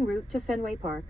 en route to Fenway Park.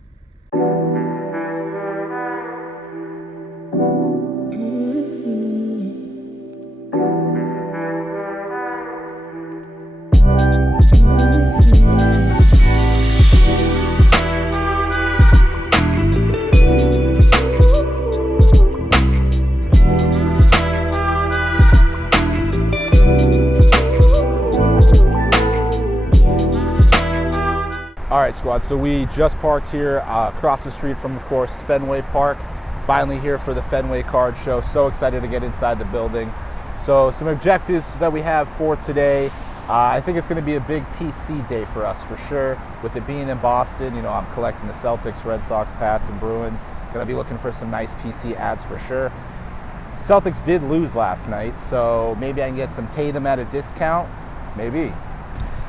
All right, squad, so we just parked here across the street from, of course, Fenway Park. Finally here for the Fenway Card Show. So excited to get inside the building. So some objectives that we have for today. I think it's going to be a big PC day for us for sure. With it being in Boston, you know, I'm collecting the Celtics, Red Sox, Pats, and Bruins. Going to be looking for some nice PC ads for sure. Celtics did lose last night, so maybe I can get some Tatum at a discount. Maybe.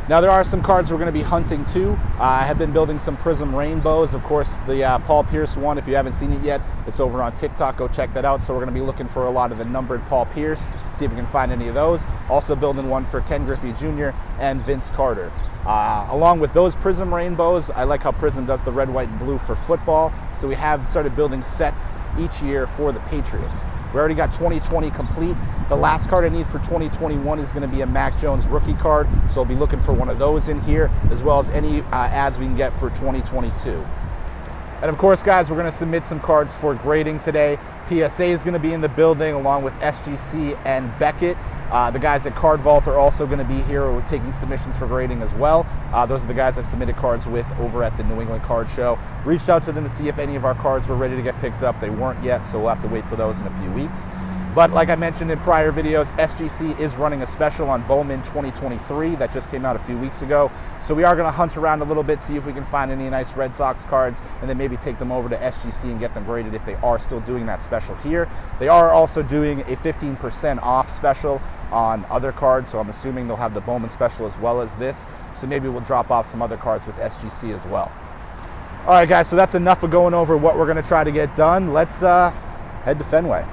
Now there are some cards we're going to be hunting too. I have been building some Prism Rainbows. Of course, the Paul Pierce one, if you haven't seen it yet, it's over on TikTok. Go check that out. So we're going to be looking for a lot of the numbered Paul Pierce, see if we can find any of those. Also building one for Ken Griffey Jr. and Vince Carter. Along with those Prism Rainbows, I like how Prism does the red, white, and blue for football. So we have started building sets each year for the Patriots. We already got 2020 complete. The last card I need for 2021 is going to be a Mac Jones rookie card. So I'll be looking for one of those in here, as well as any ads we can get for 2022. And of course, guys, we're going to submit some cards for grading today. PSA is going to be in the building along with SGC and Beckett. The guys at CARDVAULT are also going to be here. We're taking submissions for grading as well. Those are the guys I submitted cards with over at the New England Card Show. Reached out to them to see if any of our cards were ready to get picked up. They weren't yet, so we'll have to wait for those in a few weeks. But like I mentioned in prior videos, SGC is running a special on Bowman 2023 that just came out a few weeks ago. So we are going to hunt around a little bit, see if we can find any nice Red Sox cards, and then maybe take them over to SGC and get them graded if they are still doing that special here. They are also doing a 15% off special on other cards, so I'm assuming they'll have the Bowman special as well as this. So maybe we'll drop off some other cards with SGC as well. All right, guys, so that's enough of going over what we're going to try to get done. Let's head to Fenway.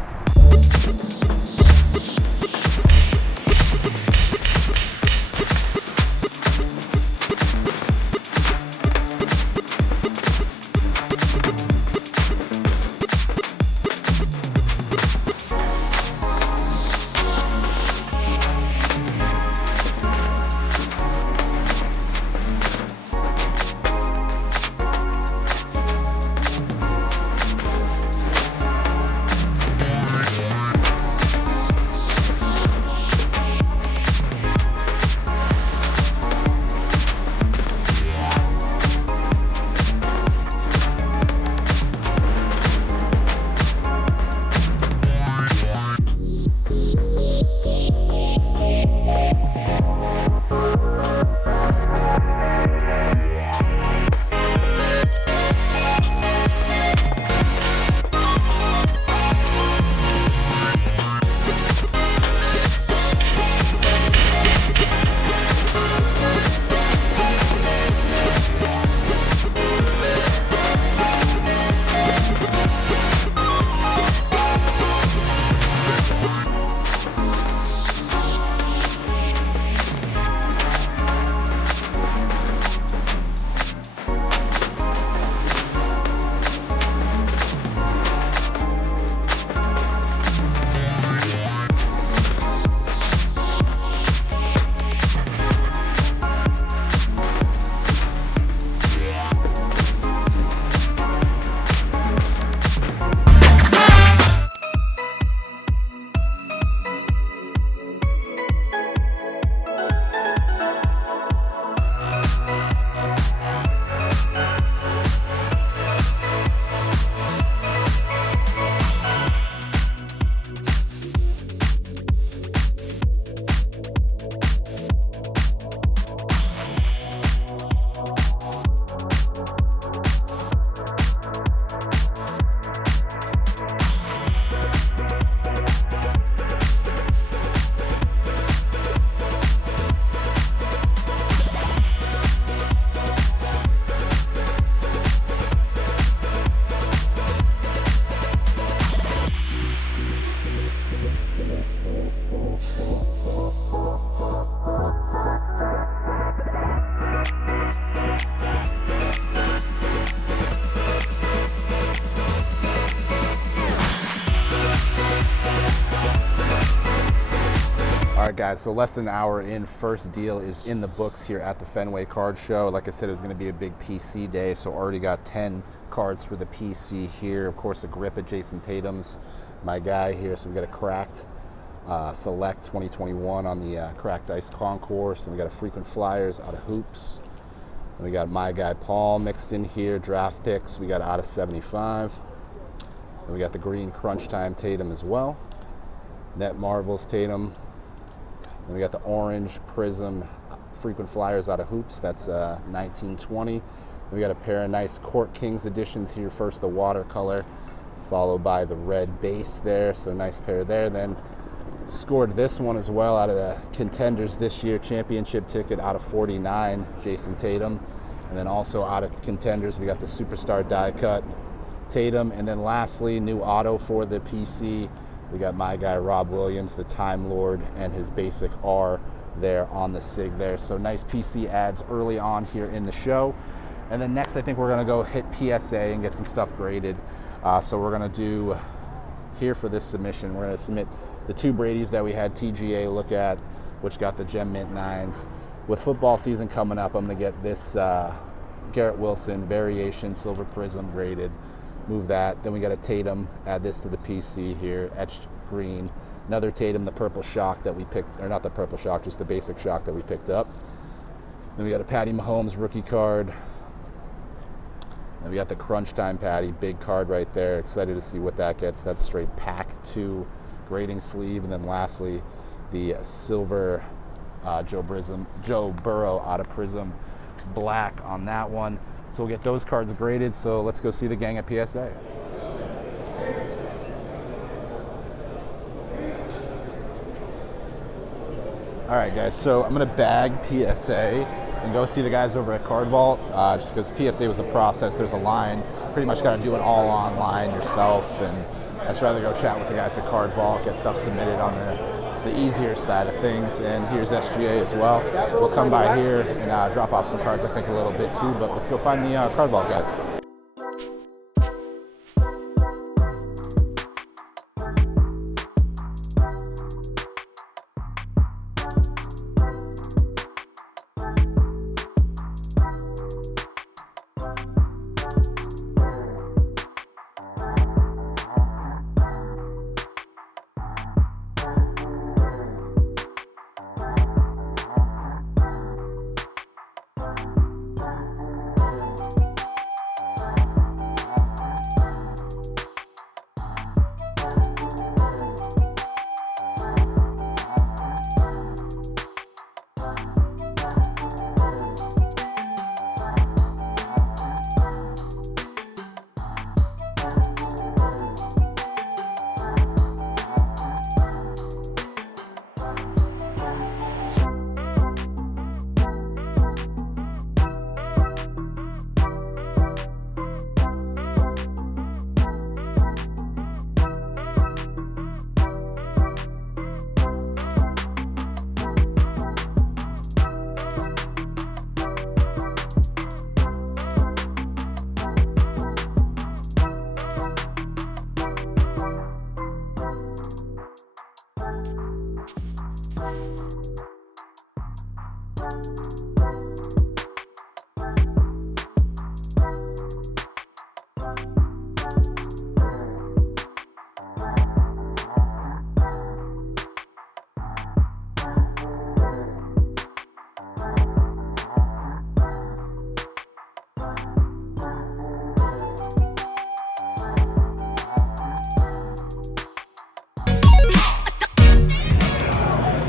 right, guys, so less than an hour in, first deal is in the books here at the Fenway Card Show. Like I said, it was going to be a big PC day, so already got 10 cards for the PC here. Of course, a grip at Jason Tatum's, my guy here. So we got a cracked Select 2021 on the cracked ice concourse, and we got a frequent flyers out of hoops. And we got my guy Paul mixed in here, draft picks. We got out of 75. And we got the green crunch time Tatum as well. Net Marvels Tatum. And we got the orange Prism frequent flyers out of hoops. That's 1920. And we got a pair of nice Court Kings editions here. First the watercolor, followed by the red base there. So nice pair there. Then scored this one as well out of the contenders this year. Championship ticket out of 49, Jason Tatum. And then also out of contenders, we got the superstar die cut Tatum. And then lastly, new auto for the PC. We got my guy Rob Williams, the Time Lord, and his basic R there on the SIG there. So nice PC ads early on here in the show. And then next, I think we're gonna go hit PSA and get some stuff graded. So we're gonna do here for this submission, we're gonna submit the two Bradys that we had TGA look at, which got the Gem Mint 9s. With football season coming up, I'm gonna get this Garrett Wilson variation silver prism graded. Move that. Then we got a Tatum, add this to the PC here, etched green. Another Tatum, the purple shock that we picked, or not the purple shock, just the basic shock that we picked up. Then we got a Patty Mahomes rookie card. Then we got the Crunch Time Patty, big card right there. Excited to see what that gets. That's straight pack 2 grading sleeve. And then lastly, the silver Joe Burrow out of Prism black on that one. So we'll get those cards graded. So let's go see the gang at PSA. All right, guys, so I'm gonna bag PSA and go see the guys over at CARDVAULT, just because PSA was a process. There's a line, pretty much gotta do it all online yourself, and I'd just rather go chat with the guys at CARDVAULT, get stuff submitted on the easier side of things. And here's SGA as well. We'll come by here and drop off some cards, I think, a little bit too, but let's go find the CARDVAULT guys.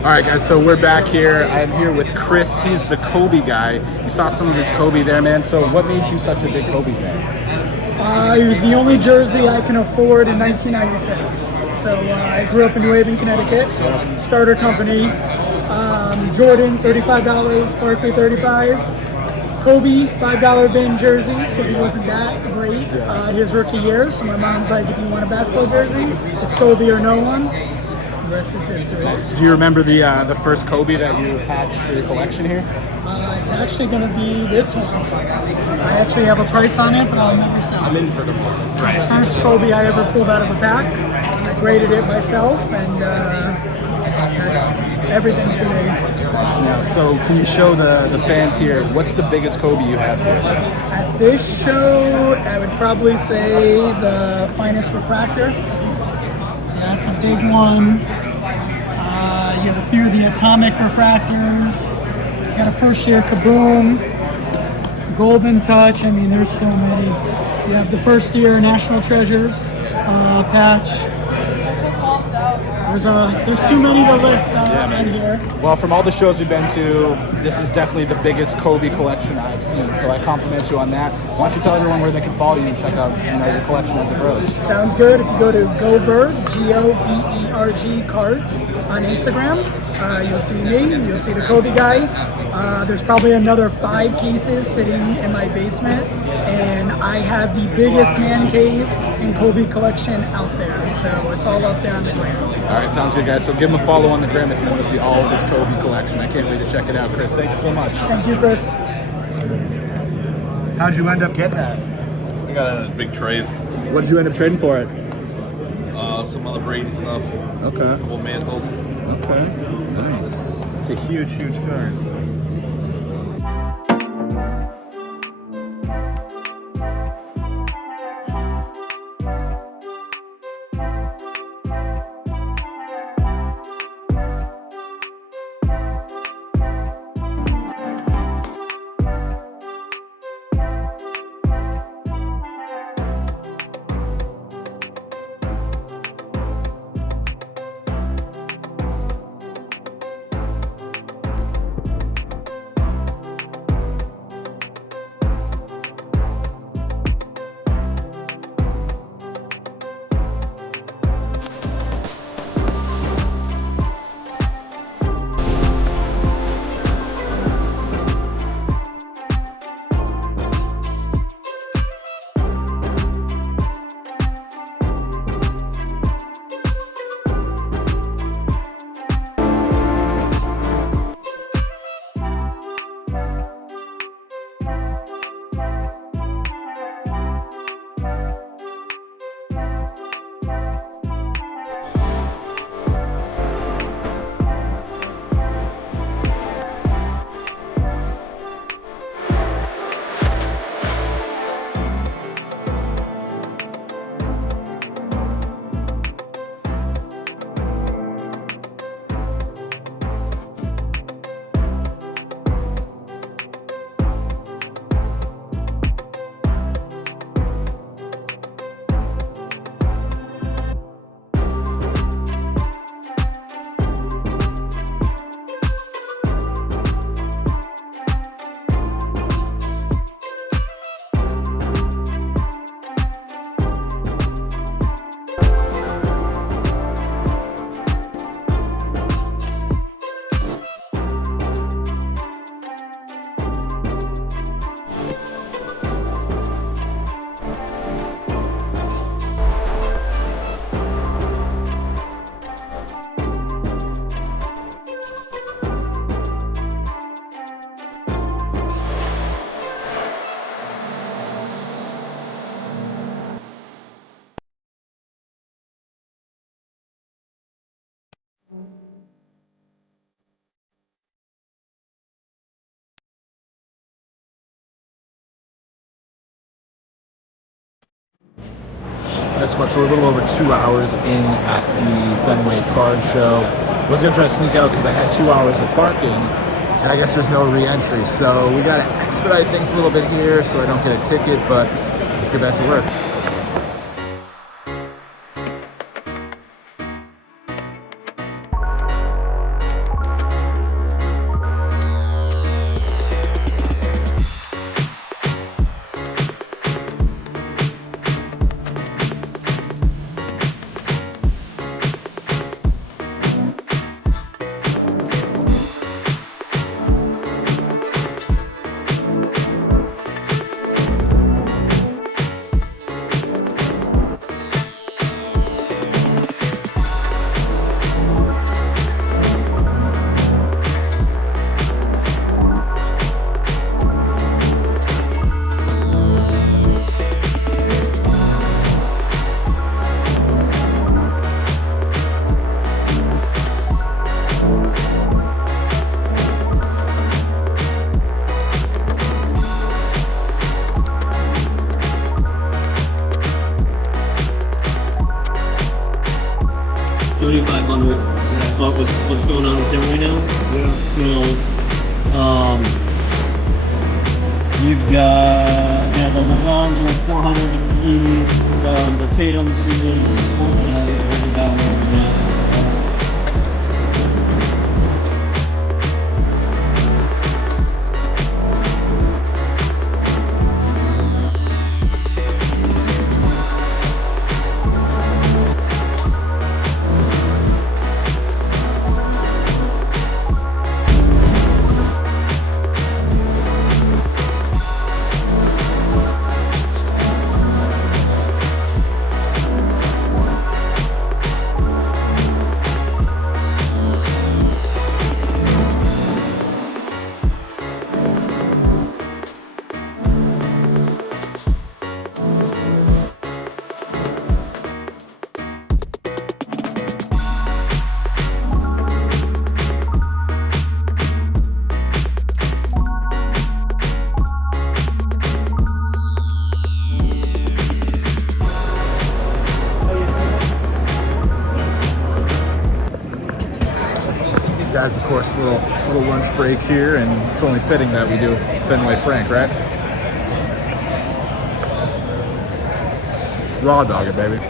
All right, guys, so we're back here. I'm here with Chris. He's the Kobe guy. You saw some of his Kobe there, man. So what made you such a big Kobe fan? It was the only jersey I can afford in 1996. So I grew up in New Haven, Connecticut. Starter company. Jordan, $35. Barkley, $35. Kobe, $5 bin jerseys because he wasn't that great his rookie year. So my mom's like, if you want a basketball jersey, it's Kobe or no one. The rest is history. Do you remember the first Kobe that you had for your collection here? It's actually going to be this one. I actually have a price on it, but I'll never sell it. I'm in for the moment. It's the first Kobe I ever pulled out of a pack. I graded it myself, and That's everything to me. Yeah. So can you show the fans here, what's the biggest Kobe you have here? At this show, I would probably say the finest refractor. So that's a big one. You have a few of the atomic refractors. You got a first year Kaboom, Golden Touch. I mean, there's so many. You have the first year National Treasures patch. There's too many to list in here. Well, from all the shows we've been to, this is definitely the biggest Kobe collection I've seen. So I compliment you on that. Why don't you tell everyone where they can follow you and check out your collection as it grows? Sounds good. If you go to Goberg, Goberg cards on Instagram, you'll see me. You'll see the Kobe guy. There's probably another 5 cases sitting in my basement, and I have the biggest man cave and Kobe collection out there. So it's all up there on the gram. All right, sounds good, guys. So give him a follow on the gram if you want to see all of his Kobe collection. I can't wait to check it out, Chris. Thank you so much. Thank you, Chris. How'd you end up getting that? I got a big trade. What did you end up trading for it? Some other Brady stuff. Okay. A couple mantles. Okay. Nice. It's a huge, huge card. That's much. We're a little over 2 hours in at the Fenway Card Show. Was going to try to sneak out because I had 2 hours of parking, and I guess there's no re-entry. So we got to expedite things a little bit here so I don't get a ticket, but let's get back to work. 3,500. I thought what's going on with him right now. Yeah. You've got the LeBrons are 480. The Tatum's even down there. Guys, of course, little lunch break here, and it's only fitting that we do Fenway Frank, right? Raw dog it, baby.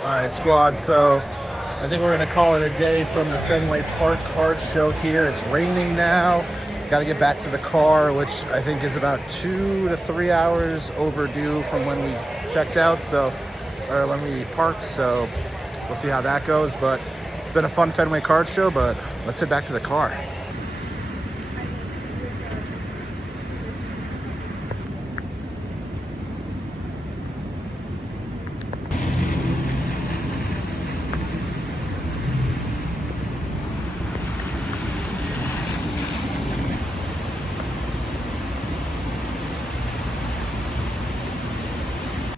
Alright, squad, so I think we're going to call it a day from the Fenway Park Card Show here. It's raining now. Got to get back to the car, which I think is about 2 to 3 hours overdue from when we checked out, or when we parked, so we'll see how that goes. But it's been a fun Fenway Card Show, but let's head back to the car.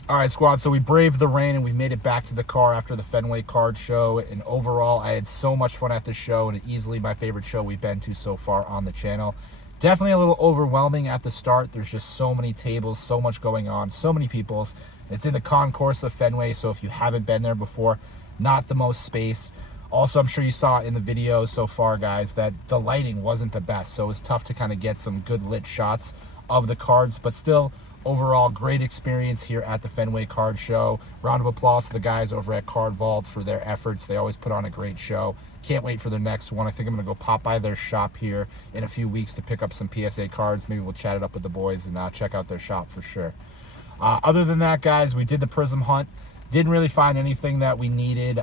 All right, squad, so we braved the rain and we made it back to the car after the Fenway Card Show. And overall, I had so much fun at this show, and easily my favorite show we've been to so far on the channel. Definitely a little overwhelming at the start. There's just so many tables, so much going on, so many peoples. It's in the concourse of Fenway, so if you haven't been there before, not the most space. Also, I'm sure you saw in the video so far, guys, that the lighting wasn't the best, so it was tough to kind of get some good lit shots of the cards, but still, overall, great experience here at the Fenway Card Show. Round of applause to the guys over at CARDVAULT for their efforts. They always put on a great show. Can't wait for their next one. I think I'm going to go pop by their shop here in a few weeks to pick up some PSA cards. Maybe we'll chat it up with the boys and check out their shop for sure. Other than that, guys, we did the Prism hunt. Didn't really find anything that we needed.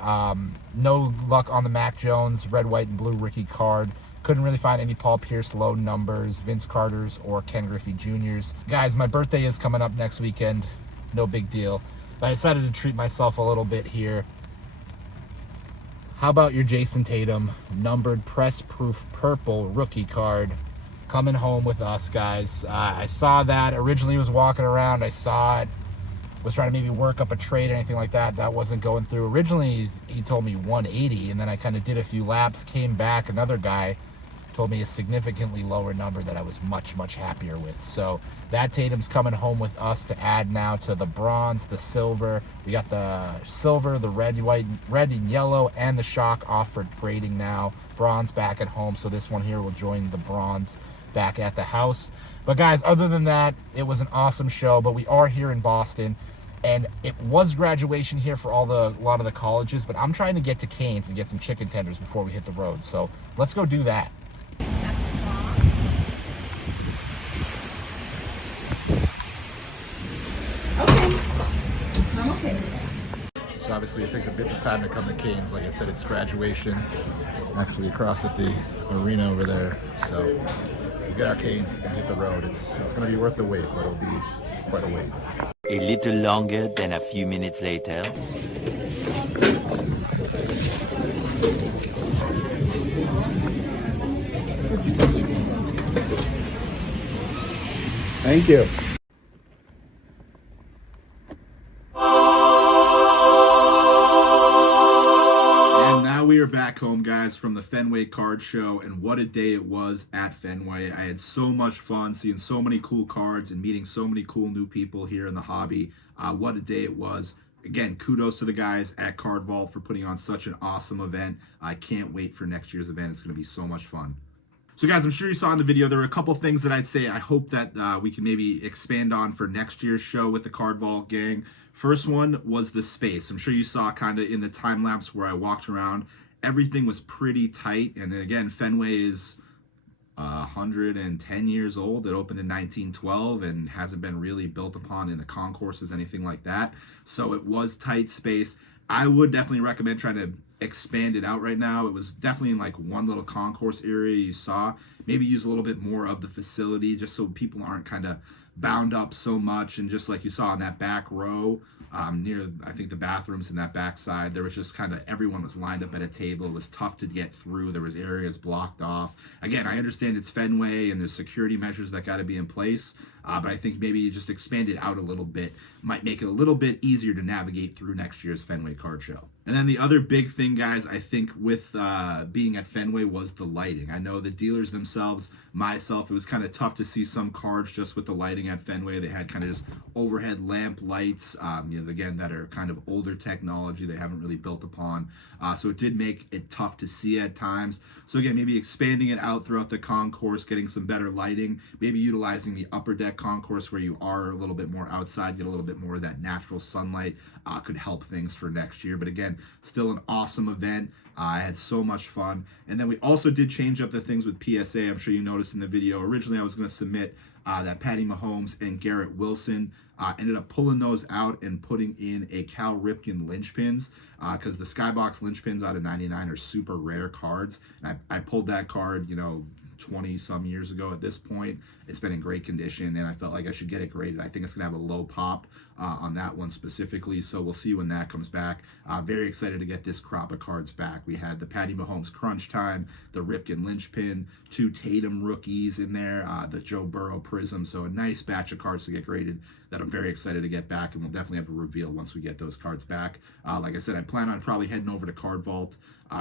No luck on the Mac Jones red, white, and blue rookie card. Couldn't really find any Paul Pierce low numbers, Vince Carter's, or Ken Griffey Jr.'s. Guys, my birthday is coming up next weekend. No big deal. But I decided to treat myself a little bit here. How about your Jason Tatum numbered press-proof purple rookie card coming home with us, guys? I saw that. Originally was walking around. I saw it. Was trying to maybe work up a trade or anything like that. That wasn't going through. Originally, he told me 180, and then I kind of did a few laps, came back. Another guy told me a significantly lower number that I was much, much happier with. So that Tatum's coming home with us to add now to the bronze, the silver. We got the silver, the red, white, red and yellow, and the shock off for grading now. Bronze back at home, so this one here will join the bronze back at the house. But guys, other than that, it was an awesome show. But we are here in Boston, and it was graduation here for a lot of the colleges, but I'm trying to get to Caine's and get some chicken tenders before we hit the road. So let's go do that. So obviously I picked a busy time to come to Caine's. Like I said, it's graduation. Actually across at the arena over there. So we get our Caine's and hit the road. It's gonna be worth the wait, but it'll be quite a wait. A little longer than a few minutes later. Thank you. And now we are back home, guys, from the Fenway Card Show, and what a day it was at Fenway. I had so much fun seeing so many cool cards and meeting so many cool new people here in the hobby. What a day it was. Again, kudos to the guys at CARDVAULT for putting on such an awesome event. I can't wait for next year's event. It's going to be so much fun. So guys, I'm sure you saw in the video, there were a couple things that I'd say I hope that we can maybe expand on for next year's show with the CARDVAULT gang. First one was the space. I'm sure you saw kind of in the time lapse where I walked around, everything was pretty tight. And then again, Fenway is 110 years old. It opened in 1912 and hasn't been really built upon in the concourses, anything like that. So it was tight space. I would definitely recommend trying to expand it out right now. It was definitely in like one little concourse area you saw. Maybe use a little bit more of the facility just so people aren't kind of bound up so much. And just like you saw in that back row, near I think the bathrooms in that back side, there was just kind of everyone was lined up at a table. It was tough to get through. There was areas blocked off. Again, I understand it's Fenway and there's security measures that got to be in place, but I think maybe you just expand it out a little bit might make it a little bit easier to navigate through next year's Fenway Card Show. And then the other big thing, guys, I think with being at Fenway was the lighting. I know the dealers themselves, myself, it was kind of tough to see some cards just with the lighting at Fenway. They had kind of just overhead lamp lights, again, that are kind of older technology they haven't really built upon. So it did make it tough to see at times. So again, maybe expanding it out throughout the concourse, getting some better lighting, maybe utilizing the upper deck concourse where you are a little bit more outside, get a little bit more of that natural sunlight, could help things for next year. But again, still an awesome event. I had so much fun. And then we also did change up the things with PSA. I'm sure you noticed in the video. Originally, I was going to submit that Patty Mahomes and Garrett Wilson. Ended up pulling those out and putting in a Cal Ripken linchpins because the Skybox linchpins out of 99 are super rare cards. And I pulled that card, 20 some years ago at this point. It's been in great condition and I felt like I should get it graded. I think it's gonna have a low pop on that one specifically, so we'll see when that comes back. Very excited to get this crop of cards back. We had the Patty Mahomes Crunch Time, the Ripken Linchpin, 2 Tatum rookies in there, the Joe Burrow Prism, so a nice batch of cards to get graded that I'm very excited to get back, and we'll definitely have a reveal once we get those cards back. Like I said, I plan on probably heading over to CARDVAULT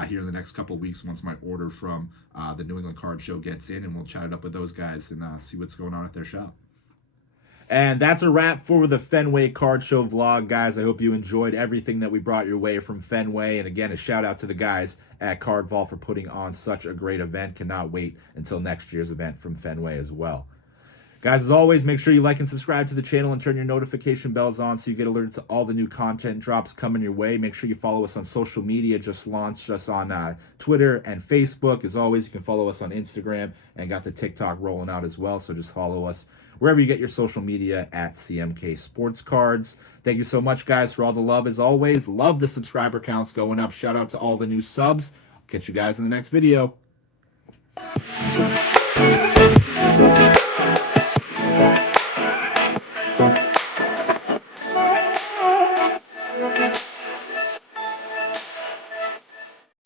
here in the next couple weeks once my order from the New England Card Show gets in, and we'll chat it up with those guys and see what's going on at their shop. And that's a wrap for the Fenway Card Show vlog, guys. I hope you enjoyed everything that we brought your way from Fenway. And again, a shout out to the guys at CARDVAULT for putting on such a great event. Cannot wait until next year's event from Fenway as well. Guys, as always, make sure you like and subscribe to the channel and turn your notification bells on so you get alerted to all the new content drops coming your way. Make sure you follow us on social media. Just launched us on Twitter and Facebook. As always, you can follow us on Instagram and got the TikTok rolling out as well. So just follow us wherever you get your social media at CMK Sports Cards. Thank you so much, guys, for all the love as always. Love the subscriber counts going up. Shout out to all the new subs. Catch you guys in the next video.